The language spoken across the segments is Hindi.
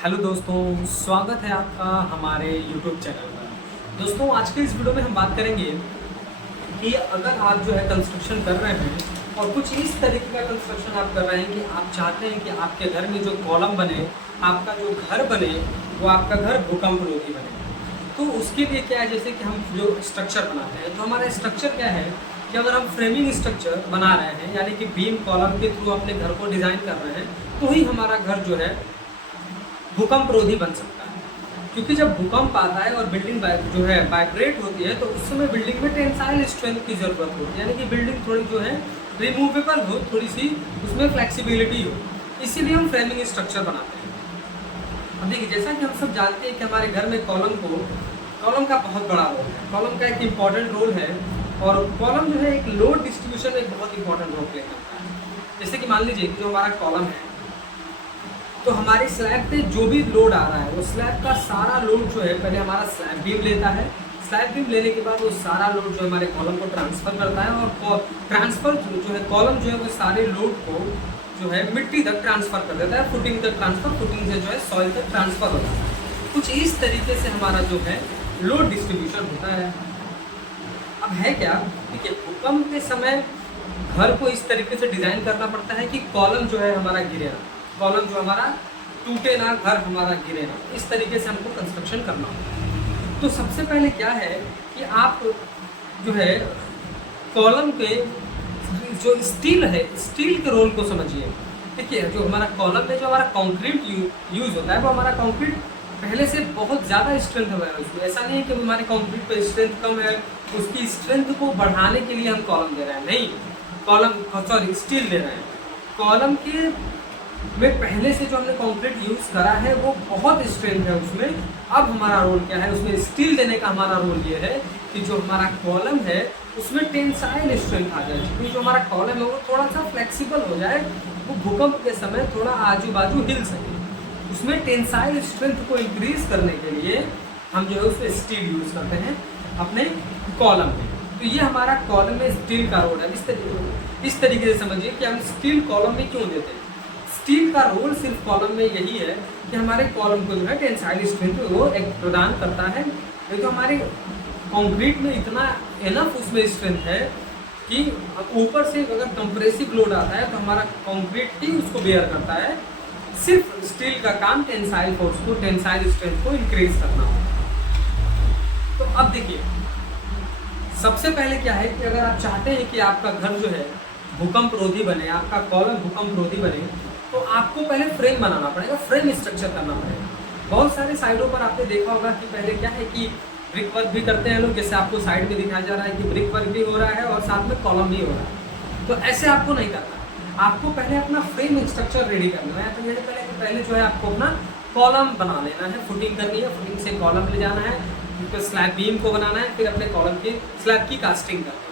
हेलो दोस्तों, स्वागत है आपका हमारे YouTube चैनल पर। दोस्तों, आज के इस वीडियो में हम बात करेंगे कि अगर आप जो है कंस्ट्रक्शन कर रहे हैं और कुछ इस तरीके का कंस्ट्रक्शन आप कर रहे हैं कि आप चाहते हैं कि आपके घर में जो कॉलम बने, आपका जो घर बने वो आपका घर भूकंप रोधी बने। तो उसके लिए क्या है, जैसे कि हम जो स्ट्रक्चर बनाते हैं तो हमारा स्ट्रक्चर क्या है कि अगर हम फ्रेमिंग स्ट्रक्चर बना रहे हैं यानी कि बीम कॉलम के थ्रू अपने घर को डिज़ाइन कर रहे हैं तो ही हमारा घर जो है भूकंप रोधी बन सकता है। क्योंकि जब भूकंप आता है और बिल्डिंग जो है वाइब्रेट होती है तो उस समय बिल्डिंग में टेंसाइल स्ट्रेंथ की जरूरत होती है, यानी कि बिल्डिंग थोड़ी जो है रिमूवेबल हो, थोड़ी सी उसमें फ्लेक्सिबिलिटी हो, इसीलिए हम फ्रेमिंग स्ट्रक्चर बनाते हैं। अब देखिए, जैसा कि हम सब जानते हैं कि हमारे घर में कॉलम का बहुत बड़ा रोल है, कॉलम का एक इम्पॉर्टेंट रोल है और कॉलम जो है एक लोड डिस्ट्रीब्यूशन में एक बहुत इंपॉर्टेंट रोल प्ले करता है। जैसे कि मान लीजिए कि जो हमारा कॉलम है तो हमारे स्लैब पे जो भी लोड आ रहा है वो स्लैब का सारा लोड जो है पहले हमारा स्लैब बीम लेता है। स्लैब बीम लेने के बाद वो सारा लोड जो है हमारे कॉलम को ट्रांसफर करता है और ट्रांसफर जो है कॉलम जो है वो सारे लोड को जो है मिट्टी तक ट्रांसफर कर देता है, फुटिंग तक ट्रांसफर, फुटिंग से जो है सॉइल तक ट्रांसफर होता है। कुछ इस तरीके से हमारा जो है लोड डिस्ट्रीब्यूशन होता है। अब है क्या, देखिए, भूकंप के समय घर को इस तरीके से डिजाइन करना पड़ता है कि कॉलम जो है हमारा गिरे ना, कॉलम जो हमारा टूटे ना, घर हमारा गिरे ना, इस तरीके से हमको कंस्ट्रक्शन करना होता है। तो सबसे पहले क्या है कि आप जो है कॉलम के जो स्टील है, स्टील के रोल को समझिए। देखिए, जो हमारा कॉलम में जो हमारा कंक्रीट यूज होता है वो हमारा कंक्रीट पहले से बहुत ज़्यादा स्ट्रेंथ है उसमें। ऐसा नहीं है कि हमारे कंक्रीट पे स्ट्रेंथ कम है, उसकी स्ट्रेंथ को बढ़ाने के लिए हम कॉलम दे रहे हैं, नहीं, स्टील दे रहे हैं। कॉलम के में पहले से जो हमने कंक्रीट यूज करा है वो बहुत स्ट्रेंथ है उसमें। अब हमारा रोल क्या है, उसमें स्टील देने का हमारा रोल ये है कि जो हमारा कॉलम है उसमें टेंसाइल स्ट्रेंथ आ जाए, क्योंकि जो हमारा कॉलम है वो थोड़ा सा फ्लेक्सिबल हो जाए, वो भूकंप के समय थोड़ा आजू बाजू हिल सके। उसमें टेंसाइल स्ट्रेंथ को इंक्रीज करने के लिए हम जो है उसमें स्टील यूज करते हैं अपने कॉलम में। तो ये हमारा कॉलम में स्टील का रोल है। इस तरीके से समझिए कि हम स्टील कॉलम में क्यों देते हैं। स्टील का रोल सिर्फ कॉलम में यही है कि हमारे कॉलम को जो है टेंसाइल स्ट्रेंथ वो एक प्रदान करता है। नहीं तो हमारे कंक्रीट में इतना एनफ उसमें स्ट्रेंथ है कि ऊपर से अगर कंप्रेसिव लोड आता है तो हमारा कंक्रीट ही उसको बेयर करता है। सिर्फ स्टील का काम टेंसाइल फोर्स को, टेंसाइल स्ट्रेंथ को इंक्रीज करना होगा। तो अब देखिए, सबसे पहले क्या है कि अगर आप चाहते हैं कि आपका घर जो है भूकंप रोधी बने, आपका कॉलम भूकंप रोधी बने, तो आपको पहले फ्रेम बनाना पड़ेगा, फ्रेम स्ट्रक्चर करना पड़ेगा। बहुत सारे साइडों पर आपने देखा होगा कि पहले क्या है कि ब्रिक वर्क भी करते हैं लोग, जैसे आपको साइड में दिखाया जा रहा है कि ब्रिक वर्क भी हो रहा है और साथ में कॉलम भी हो रहा है। तो ऐसे आपको नहीं करना, आपको पहले अपना फ्रेम स्ट्रक्चर रेडी करना है। तो ये पहले जो है आपको अपना कॉलम बना लेना है, फुटिंग करनी है, फुटिंग से कॉलम ले जाना है, फिर स्लैब बीम को बनाना है, फिर अपने कॉलम की स्लैब की कास्टिंग करनी है।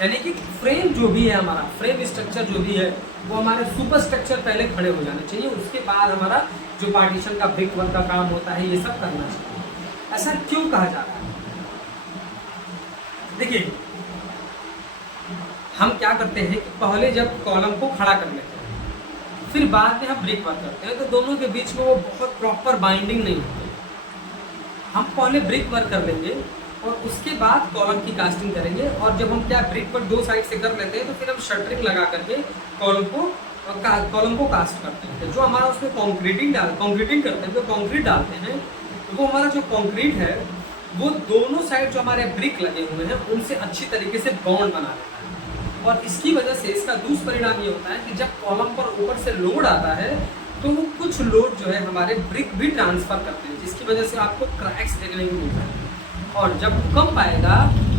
यानी कि फ्रेम जो भी है, हमारा फ्रेम स्ट्रक्चर जो भी है वो हमारे सुपर स्ट्रक्चर पहले खड़े हो जाने चाहिए, उसके बाद हमारा जो पार्टीशन का ब्रिक वर्क का काम होता है ये सब करना चाहिए। ऐसा क्यों कहा जा रहा है, देखिए, हम क्या करते हैं कि पहले जब कॉलम को खड़ा कर लेते हैं फिर बाद में हम ब्रिक वर्क करते हैं, तो दोनों के बीच में वो बहुत प्रॉपर बाइंडिंग नहीं होती। हम पहले ब्रिक वर्क कर लेंगे और उसके बाद कॉलम की कास्टिंग करेंगे, और जब हम क्या ब्रिक पर दो साइड से कर लेते हैं तो फिर हम शटरिंग लगा करके कॉलम को कास्ट करते हैं। जो हमारा उसमें कंक्रीटिंग करते हैं, जो कंक्रीट डालते हैं, तो वो हमारा जो कंक्रीट है वो दोनों साइड जो हमारे ब्रिक लगे हुए हैं उनसे अच्छी तरीके से बॉन्ड बना देता है। और इसकी वजह से इसका दुष्परिणाम ये होता है कि जब कॉलम पर ऊपर से लोड आता है तो वो कुछ लोड जो है हमारे ब्रिक भी ट्रांसफर करते हैं, जिसकी वजह से आपको क्रैक्स देखने को मिलता है। और जब भूकंप आएगा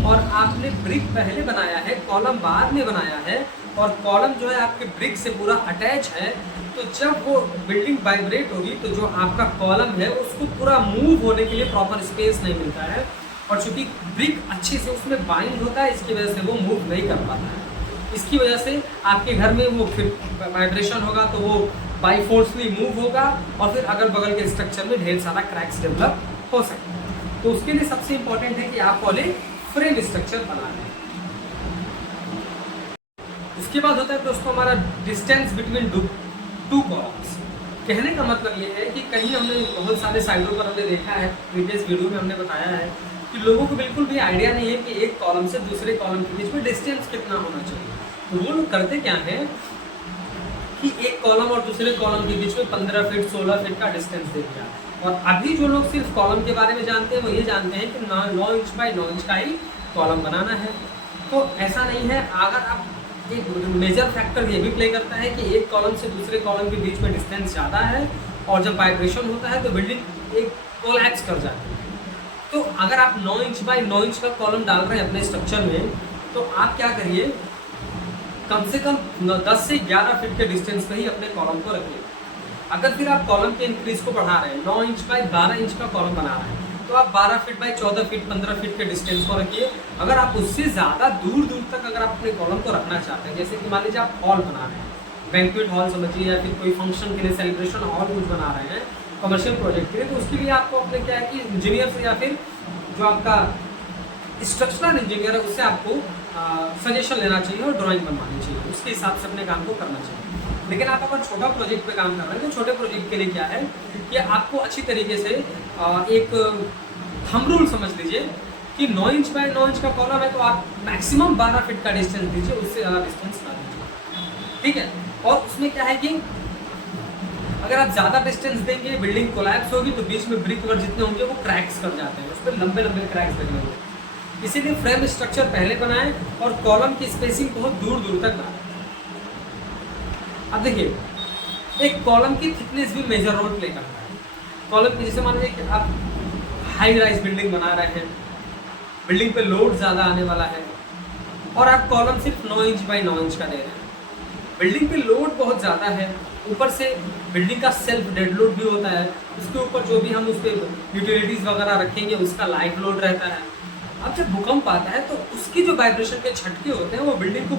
और आपने ब्रिक पहले बनाया है, कॉलम बाद में बनाया है, और कॉलम जो है आपके ब्रिक से पूरा अटैच है, तो जब वो बिल्डिंग वाइब्रेट होगी तो जो आपका कॉलम है उसको पूरा मूव होने के लिए प्रॉपर स्पेस नहीं मिलता है, और चूंकि ब्रिक अच्छे से उसमें बाइंड होता है इसकी वजह से वो मूव नहीं कर पाता है। इसकी वजह से आपके घर में वो फिर वाइब्रेशन होगा तो वो बाई फोर्सली मूव होगा और फिर अगल बगल के स्ट्रक्चर में ढेर सारा क्रैक्स डेवलप हो सकता है। तो उसके लिए सबसे इंपॉर्टेंट है कि आप पहले फ्रेम स्ट्रक्चर बना लें। उसके बाद होता है दोस्तों हमारा डिस्टेंस बिटवीन टू कॉलम्स। कहने का मतलब ये है कि कहीं हमने बहुत सारे साइटों पर हमने देखा है, प्रीवियस वीडियो में हमने बताया है कि लोगों को बिल्कुल भी आइडिया नहीं है कि एक कॉलम से दूसरे कॉलम के बीच में डिस्टेंस कितना होना चाहिए। तो वो लोग करते क्या है कि एक कॉलम और दूसरे कॉलम के बीच में 15 फीट 16 फीट का डिस्टेंस दे दिया। और अभी जो लोग सिर्फ कॉलम के बारे में जानते हैं वो ये जानते हैं कि 9 इंच बाई 9 इंच का ही कॉलम बनाना है। तो ऐसा नहीं है। अगर आप एक मेजर फैक्टर ये भी प्ले करता है कि एक कॉलम से दूसरे कॉलम के बीच में डिस्टेंस ज़्यादा है और जब वाइब्रेशन होता है तो बिल्डिंग एक कोलैप्स कर जाती है। तो अगर आप 9 इंच बाई 9 इंच का कॉलम डाल रहे हैं अपने स्ट्रक्चर में, तो आप क्या करिए, कम से कम 10 से 11 फीट के डिस्टेंस पे ही अपने कॉलम को रखिए। अगर फिर आप कॉलम के इंक्रीज को बढ़ा रहे हैं, 9 इंच बाई 12 इंच का कॉलम बना रहे हैं, तो आप 12 फीट बाई 14 फीट 15 फीट के डिस्टेंस को रखिए। अगर आप उससे ज़्यादा दूर दूर तक अगर आप अपने कॉलम को रखना चाहते हैं, जैसे कि मान लीजिए आप हॉल बना रहे हैं, बैंक्वेट हॉल समझिए, या फिर कोई फंक्शन के लिए सेलिब्रेशन हॉल कुछ बना रहे हैं कमर्शियल प्रोजेक्ट के लिए, तो उसके लिए आपको अपने क्या है कि इंजीनियर से या फिर जो आपका स्ट्रक्चरल इंजीनियर है उससे आपको सजेशन लेना चाहिए और ड्राइंग बनवानी चाहिए, उसके हिसाब से अपने काम को करना चाहिए। लेकिन आप अगर छोटा प्रोजेक्ट पे काम कर रहे हैं तो छोटे प्रोजेक्ट के लिए क्या है कि आपको अच्छी तरीके से एक थंब रूल समझ लीजिए कि 9 इंच बाय 9 इंच का कॉलम है तो आप मैक्सिमम 12 फीट का डिस्टेंस दीजिए, उससे ज़्यादा डिस्टेंस ना दीजिए, ठीक है। और उसमें क्या है कि अगर आप ज़्यादा डिस्टेंस देंगे बिल्डिंग कोलैप्स होगी, तो बीच में ब्रिक वर्क जितने होंगे वो क्रैक्स कर जाते हैं, उस पर लंबे लंबे क्रैक्स लगने होंगे। इसीलिए फ्रेम स्ट्रक्चर पहले बनाएं और कॉलम की स्पेसिंग बहुत दूर दूर तक बनाएं। अब देखिए, एक कॉलम की थिकनेस भी मेजर रोल प्ले करता है। कॉलम की जैसे मान लीजिए कि आप हाई राइज बिल्डिंग बना रहे हैं, बिल्डिंग पे लोड ज़्यादा आने वाला है और आप कॉलम सिर्फ 9 इंच बाई 9 इंच का दे रहे हैं, बिल्डिंग पे लोड बहुत ज़्यादा है, ऊपर से बिल्डिंग का सेल्फ डेड लोड भी होता है, उसके ऊपर जो भी हम उस पर यूटिलिटीज़ वगैरह रखेंगे उसका लाइव लोड रहता है। अब जब भूकंप आता है तो उसकी जो वाइब्रेशन के झटके होते हैं वो बिल्डिंग को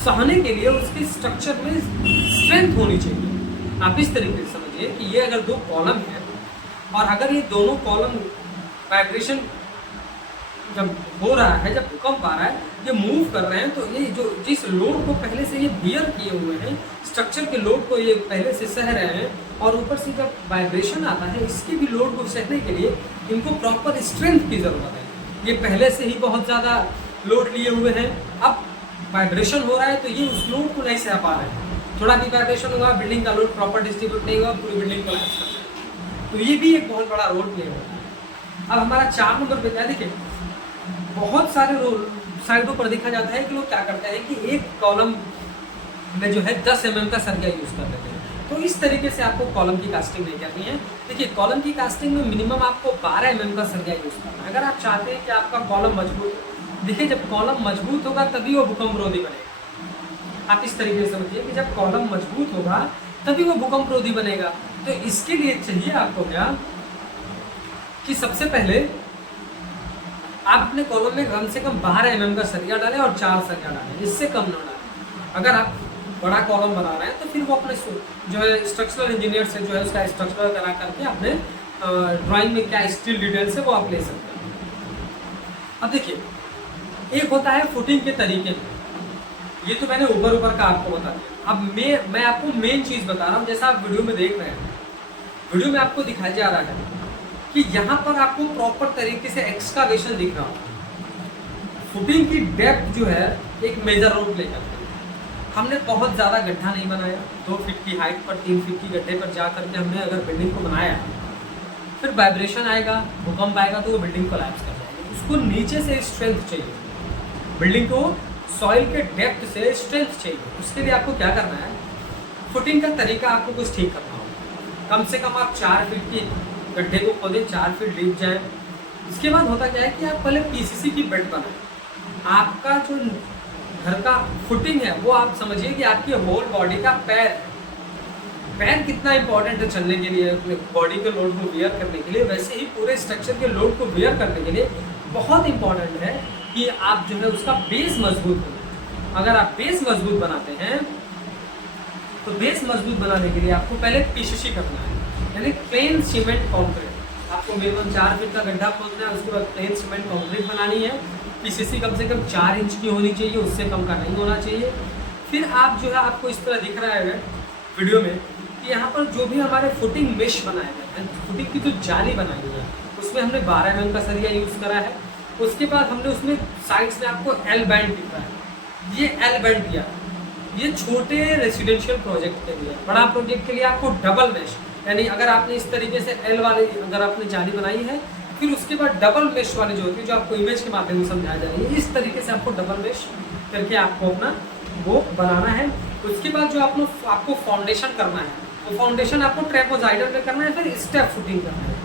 सहने के लिए उसके स्ट्रक्चर में स्ट्रेंथ होनी चाहिए। आप इस तरीके से समझिए कि ये अगर दो कॉलम है और अगर ये दोनों कॉलम वाइब्रेशन जब हो रहा है, जब भूकंप आ रहा है, ये मूव कर रहे हैं, तो ये जो जिस लोड को पहले से ये बियर किए हुए हैं, स्ट्रक्चर के लोड को ये पहले से सह रहे हैं, और ऊपर से जब वाइब्रेशन आता है इसके भी लोड को सहने के लिए इनको प्रॉपर स्ट्रेंथ की ज़रूरत है। ये पहले से ही बहुत ज़्यादा लोड लिए हुए हैं, अब वाइब्रेशन हो रहा है तो ये उस लोड को नहीं सह पा रहे हैं। थोड़ा भी वाइब्रेशन होगा, बिल्डिंग का लोड प्रॉपर डिस्ट्रीब्यूट नहीं होगा, पूरी बिल्डिंग को कोलैप्स कर जाएगी। तो ये भी एक बहुत बड़ा रोल प्ले होता है। अब हमारा 4 नंबर पे क्या देखिए, बहुत सारे साइडों पर देखा जाता है कि लोग क्या करते हैं कि एक कॉलम में जो है 10 mm का सरिया यूज़ कर लेते हैं। तो इस तरीके से आपको कॉलम की कास्टिंग नहीं करनी है। देखिए, कॉलम की कास्टिंग में मिनिमम आपको 12 mm का सरिया यूज़ करना है। अगर आप चाहते हैं कि आपका कॉलम मजबूत हो, देखिए जब कॉलम मजबूत होगा तभी वो भूकंप रोधी बनेगा। आप इस तरीके से समझिए कि जब कॉलम मजबूत होगा तभी वो भूकंप रोधी बनेगा। तो इसके लिए चाहिए आपको क्या कि सबसे पहले आप अपने कॉलम में कम से कम 12 mm का सरिया डालें और 4 सरिया डालें, इससे कम ना डालें। अगर आप बड़ा कॉलम बना रहे हैं तो फिर वो अपने जो है स्ट्रक्चरल इंजीनियर से जो है उसका स्ट्रक्चरल करा करके अपने ड्राइंग में क्या स्टील डिटेल्स है वो आप ले सकते हैं। अब देखिए, एक होता है फुटिंग के तरीके में, ये तो मैंने ऊपर का आपको बता दिया। अब मैं आपको मेन चीज़ बता रहा हूँ। जैसा आप वीडियो में देख रहे हैं, वीडियो में आपको दिखाया जा रहा है कि यहाँ पर आपको प्रॉपर तरीके से एक्सकावेशन दिख रहा हो। फुटिंग की डेप्थ जो है एक मेजर रोल प्ले करती है। हमने बहुत ज़्यादा गड्ढा नहीं बनाया, 2 फीट की हाइट पर 3 फीट की गड्ढे पर जा करके हमने अगर बिल्डिंग को बनाया, फिर वाइब्रेशन आएगा, भूकंप आएगा तो वो बिल्डिंग कोलैप्स कर जाएगी। उसको नीचे से स्ट्रेंथ चाहिए, बिल्डिंग को सॉइल के डेप्थ से स्ट्रेंथ चाहिए। उसके लिए आपको क्या करना है, फुटिंग का तरीका आपको कुछ ठीक करना होगा। कम से कम आप 4 फीट की गड्ढे को खोदें, 4 फीट डीप जाए। इसके बाद होता क्या है कि आप पहले पीसीसी की बेड बनाएं। आपका जो घर का फुटिंग है वो आप समझिए कि आपकी होल बॉडी का पैर कितना इंपॉर्टेंट है चलने के लिए, अपने बॉडी के लोड को बियर करने के लिए, वैसे ही पूरे स्ट्रक्चर के लोड को बियर करने के लिए बहुत इंपॉर्टेंट है कि आप जो है उसका बेस मजबूत हो। अगर आप बेस मजबूत बनाते हैं तो बेस मजबूत बनाने के लिए आपको पहले पीसीसी करना है, यानी प्लेन सीमेंट कॉन्क्रीट। आपको मिनिमम 4 फीट का गड्ढा खोदना है, उसके बाद प्लेन सीमेंट कॉन्क्रीट बनानी है। पीसीसी कम से कम 4 इंच की होनी चाहिए, उससे कम का नहीं होना चाहिए। फिर आप जो है, आपको इस तरह दिख रहा है वीडियो में कि कि यहाँ पर जो भी हमारे फुटिंग मेश बनाए गए हैं, फुटिंग की जो जाली बनाई गई है, उसमें हमने 12 mm का सरिया यूज़ करा है। उसके बाद हमने उसमें साइड्स में आपको एल बैंड दिख रहा है, ये एल बैंड दिया। ये छोटे रेसिडेंशियल प्रोजेक्ट के लिए, बड़ा प्रोजेक्ट के लिए आपको डबल मेश, यानी अगर आपने इस तरीके से एल वाले अगर आपने जाली बनाई है, फिर उसके बाद डबल मेश वाली जो होती है, जो आपको इमेज के माध्यम से समझाया जा रही है, इस तरीके से आपको डबल मेश करके आपको अपना वो बनाना है। उसके बाद जो आपको फाउंडेशन करना है, तो फाउंडेशन आपको ट्रेपेजॉइडल में करना है, फिर स्टेप फुटिंग करना है।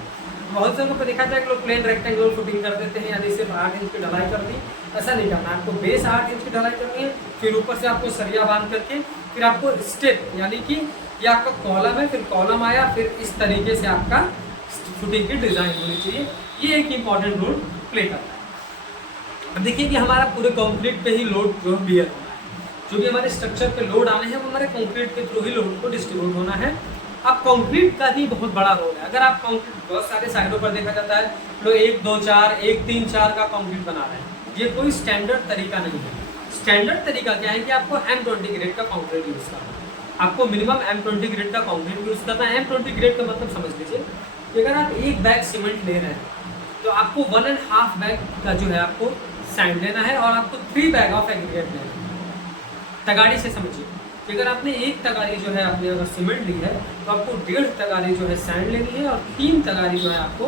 बहुत जगह पर देखा जाए कि लोग प्लेन रेक्टेंगुलर फुटिंग कर देते हैं, यानी सिर्फ 8 इंच की ढलाई कर दी। ऐसा नहीं करना, आपको बेस 8 इंच की ढलाई करनी है, फिर ऊपर से आपको सरिया बांध करके फिर आपको स्टेप, यानी कि ये आपका कॉलम है, फिर कॉलम आया, फिर इस तरीके से आपका फुटिंग की डिजाइन होनी चाहिए। ये एक इंपॉर्टेंट रोल प्ले करता है। अब देखिए कि हमारा पूरे कंक्रीट पे ही लोड जो है बियर होना है, जो भी हमारे स्ट्रक्चर पे लोड आने हैं वो हमारे कंक्रीट के थ्रू ही लोड को डिस्ट्रीब्यूट होना है। अब कंक्रीट का भी बहुत बड़ा रोल है। अगर आप कंक्रीट, बहुत सारे साइडों पर देखा जाता है लोग 1 2 4 1 3 4 का कंक्रीट बना रहे हैं, ये कोई स्टैंडर्ड तरीका नहीं है। स्टैंडर्ड तरीका क्या है कि आपको M20 ग्रेड का कंक्रीट यूज करना है, आपको मिनिमम M20 ग्रेड का कंक्रीट यूज करना है। M20 ग्रेड का मतलब समझ लीजिए कि अगर आप 1 बैग सीमेंट ले रहे हैं तो आपको 1.5 बैग का जो है आपको सैंड लेना है, और आपको 3 बैग ऑफ एग्रीगेट लेना है। तगाड़ी से समझिए कि अगर आपने 1 तगारी जो है आपने अगर सीमेंट ली है तो आपको 1.5 तगारी जो है सैंड लेनी है, और 3 तगारी जो है आपको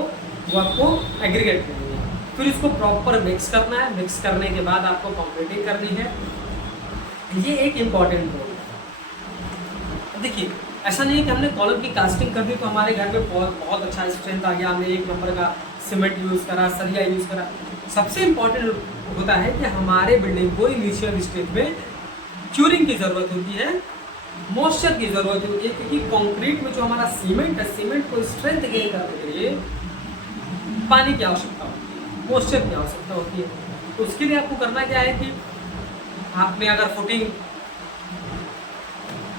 एग्रीगेट लेनी है। फिर इसको प्रॉपर मिक्स करना है, मिक्स करने के बाद आपको कंक्रीटिंग करनी है। ये एक इम्पॉर्टेंट रोल है। देखिए ऐसा नहीं है कि हमने कॉलम की कास्टिंग कर दी तो हमारे घर में बहुत अच्छा स्ट्रेंथ आ गया, हमने 1 नंबर का सीमेंट यूज़ करा, सरिया यूज़ करा। सबसे इम्पॉर्टेंट होता है कि हमारे बिल्डिंग को इनिशियल स्टेज में क्यूरिंग की ज़रूरत होती है, मॉइस्चर की ज़रूरत होती है, क्योंकि कंक्रीट में जो हमारा सीमेंट है, सीमेंट को स्ट्रेंथ गेन करने के लिए पानी की आवश्यकता होती है, मॉइस्चर की आवश्यकता होती है। तो उसके लिए आपको करना क्या है कि आपने अगर फुटिंग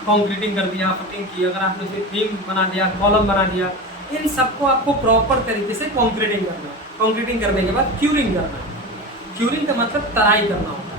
कंक्रीटिंग कर दिया, फुटिंग की, अगर आपने फिर बीम बना दिया, कॉलम बना दिया, इन सबको आपको प्रॉपर तरीके से कंक्रीटिंग करना है। कंक्रीटिंग करने के बाद क्यूरिंग करना है। क्यूरिंग का मतलब तराई करना होता है।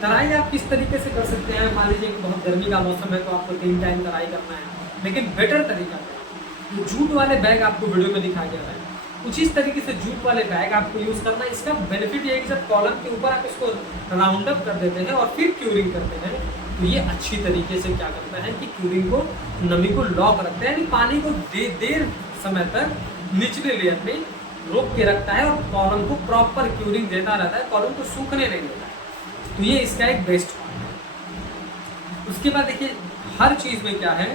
तराई आप किस तरीके से कर सकते हैं, मान लीजिए बहुत गर्मी का मौसम है तो आपको 3 टाइम तराई करना है, लेकिन बेटर तरीका है जूट वाले बैग आपको वीडियो में दिखाया जा रहा है, कुछ इस तरीके से जूट वाले बैग आपको यूज़ करना है। इसका बेनिफिट ये है कि जब कॉलम के ऊपर आप इसको राउंड अप कर देते हैं और फिर क्यूरिंग करते हैं तो ये अच्छी तरीके से क्या करता है कि क्यूरिंग को, नमी को लॉक रखता है, यानी पानी को देर समय तक निचले लेयर में रोक के रखता है और कॉलम को प्रॉपर क्यूरिंग देता रहता है, कॉलम को सूखने नहीं देता है। तो ये इसका एक बेस्ट पार्ट है। उसके बाद देखिए हर चीज़ में क्या है,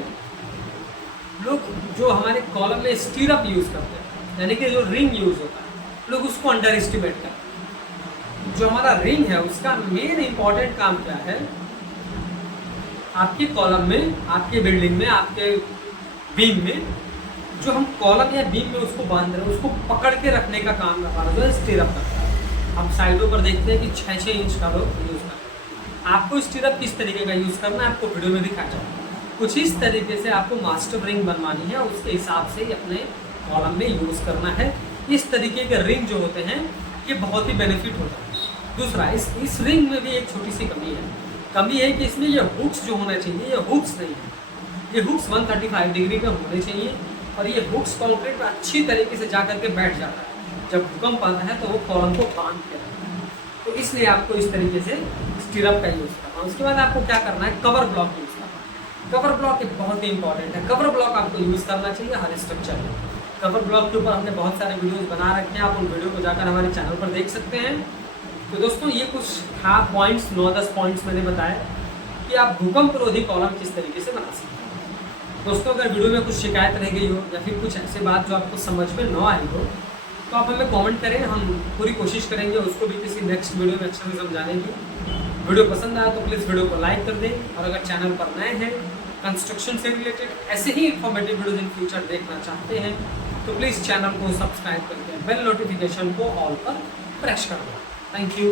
लोग जो हमारे कॉलम में स्टीरअप यूज़ करते हैं, यानी कि जो रिंग यूज़ होता है, लोग उसको अंडर एस्टिमेट करते हैं। जो हमारा रिंग है उसका मेन इंपॉर्टेंट काम क्या है, आपके कॉलम में, आपके बिल्डिंग में, आपके बीम में जो हम कॉलम या बीम में उसको बांध रहे हैं, उसको पकड़ के रखने का काम हमारा जो है स्टीरअप करता है। हम साइडों पर देखते हैं कि 6-6 इंच का लोग यूज़ करते हैं। आपको स्टीरअप किस तरीके का यूज़ करना है आपको वीडियो में दिखाया जाएगा। कुछ इस तरीके से आपको मास्टर रिंग बनवानी है, उसके हिसाब से ही अपने कॉलम में यूज़ करना है। इस तरीके के रिंग जो होते हैं ये बहुत ही बेनिफिट होता है। दूसरा, इस रिंग में भी एक छोटी सी कमी है कि इसमें ये हुक्स जो होना चाहिए, ये हुक्स नहीं है। ये हुक्स 135 डिग्री पे होने चाहिए, और ये हुक्स कंक्रीट में अच्छी तरीके से जा करके बैठ जाता है। जब भूकंप आता है तो वो कॉलम को बांध के रखता है। तो इसलिए आपको इस तरीके से स्टीरअप का यूज़ करना है। उसके बाद आपको क्या करना है, कवर ब्लॉक यूज़ करना है। कवर ब्लॉक एक बहुत ही इंपॉर्टेंट है। कवर ब्लॉक आपको यूज़ करना चाहिए हर स्ट्रक्चर में। कवर ब्लॉक के ऊपर हमने बहुत सारे वीडियोस बना रखे हैं, आप उन वीडियो को जाकर हमारे चैनल पर देख सकते हैं। तो दोस्तों ये कुछ था पॉइंट्स, 9-10 पॉइंट्स मैंने बताया कि आप भूकंप रोधी कॉलम किस तरीके से बना सकते हैं। दोस्तों अगर वीडियो में कुछ शिकायत रह गई हो या फिर कुछ ऐसे बात जो आपको समझ में न आई हो तो आप हमें कमेंट करें, हम पूरी कोशिश करेंगे उसको भी किसी नेक्स्ट वीडियो में अच्छे से समझाने की। वीडियो पसंद आया तो प्लीज़ वीडियो को लाइक कर दें, और अगर चैनल पर नए हैं, कंस्ट्रक्शन से रिलेटेड ऐसे ही इन्फॉर्मेटिव वीडियोज इन फ्यूचर देखना चाहते हैं तो प्लीज़ चैनल को सब्सक्राइब करके बेल नोटिफिकेशन को ऑल पर प्रेस कर दो। Thank you.